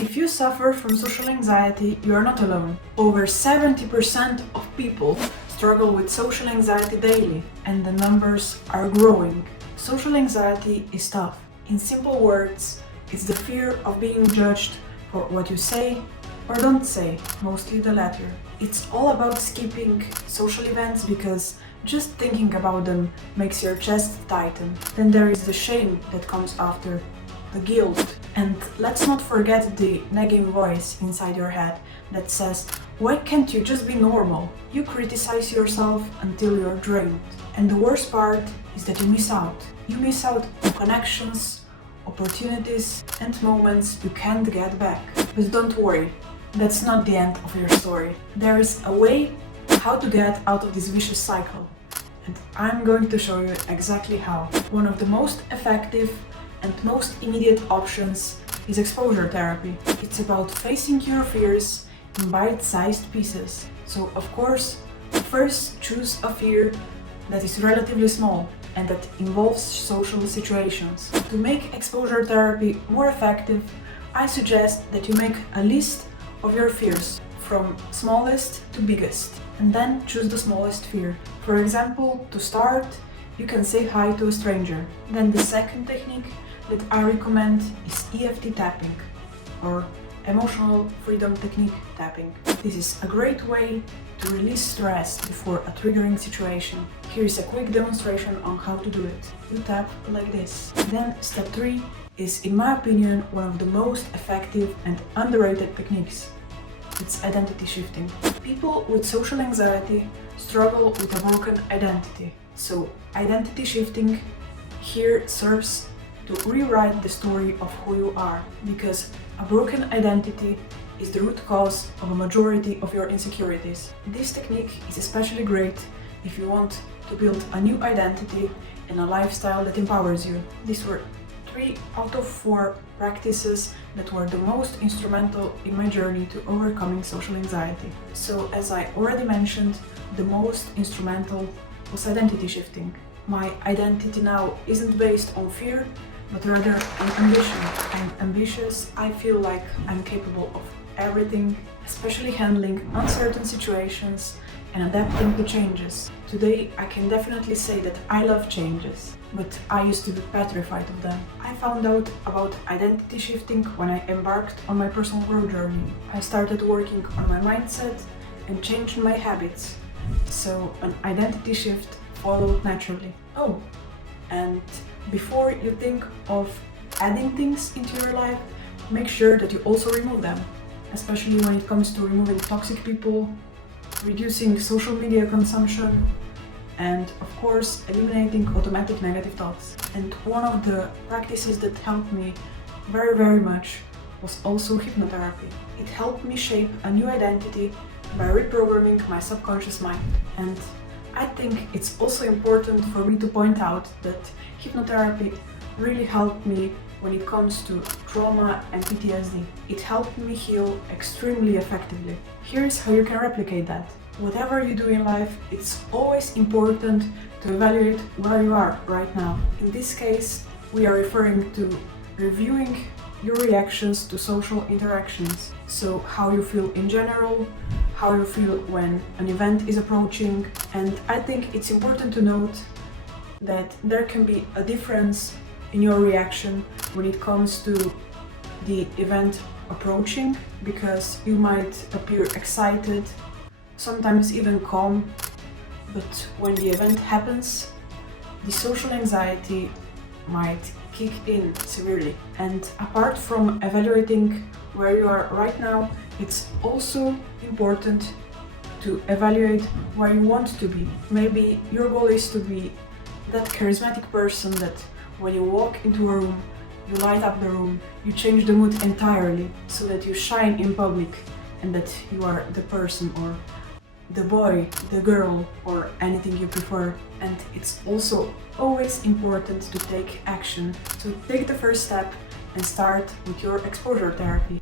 If you suffer from social anxiety, you are not alone. Over 70% of people struggle with social anxiety daily, and the numbers are growing. Social anxiety is tough. In simple words, it's the fear of being judged for what you say or don't say, mostly the latter. It's all about skipping social events because just thinking about them makes your chest tighten. Then there is the shame that comes after, the guilt. And let's not forget the nagging voice inside your head that says, why can't you just be normal? You criticize yourself until you're drained. And the worst part is that you miss out. You miss out on connections, opportunities, and moments you can't get back. But don't worry, that's not the end of your story. There is a way how to get out of this vicious cycle. And I'm going to show you exactly how. One of the most effective and most immediate options is exposure therapy. It's about facing your fears in bite-sized pieces. So of course, first choose a fear that is relatively small and that involves social situations. To make exposure therapy more effective, I suggest that you make a list of your fears, from smallest to biggest, and then choose the smallest fear. For example, to start, you can say hi to a stranger. Then the second technique that I recommend is EFT tapping, or emotional freedom technique tapping. This is a great way to release stress before a triggering situation. Here is a quick demonstration on how to do it. You tap like this. Then step 3 is, in my opinion, one of the most effective and underrated techniques. It's identity shifting. People with social anxiety struggle with a broken identity. So identity shifting here serves to rewrite the story of who you are, because a broken identity is the root cause of a majority of your insecurities. This technique is especially great if you want to build a new identity and a lifestyle that empowers you. These were 3 out of 4 practices that were the most instrumental in my journey to overcoming social anxiety. So, as I already mentioned, the most instrumental was identity shifting. My identity now isn't based on fear, but rather on ambition. I'm ambitious, I feel like I'm capable of everything, especially handling uncertain situations and adapting to changes. Today, I can definitely say that I love changes, but I used to be petrified of them. I found out about identity shifting when I embarked on my personal growth journey. I started working on my mindset and changed my habits, so an identity shift followed naturally. Oh, and before you think of adding things into your life, make sure that you also remove them, especially when it comes to removing toxic people, reducing social media consumption, and of course eliminating automatic negative thoughts. And one of the practices that helped me very much was also hypnotherapy. It helped me shape a new identity by reprogramming my subconscious mind. And I think it's also important for me to point out that hypnotherapy really helped me when it comes to trauma and PTSD. It helped me heal extremely effectively. Here's how you can replicate that. Whatever you do in life, it's always important to evaluate where you are right now. In this case, we are referring to reviewing your reactions to social interactions. So how you feel in general, how you feel when an event is approaching. And I think it's important to note that there can be a difference in your reaction when it comes to the event approaching, because you might appear excited, sometimes even calm, but when the event happens, the social anxiety might kick in severely. And apart from evaluating where you are right now, it's also important to evaluate where you want to be. Maybe your goal is to be that charismatic person that when you walk into a room, you light up the room, you change the mood entirely, so that you shine in public and that you are the person or the boy, the girl, or anything you prefer. And it's also always important to take action. So take the first step and start with your exposure therapy.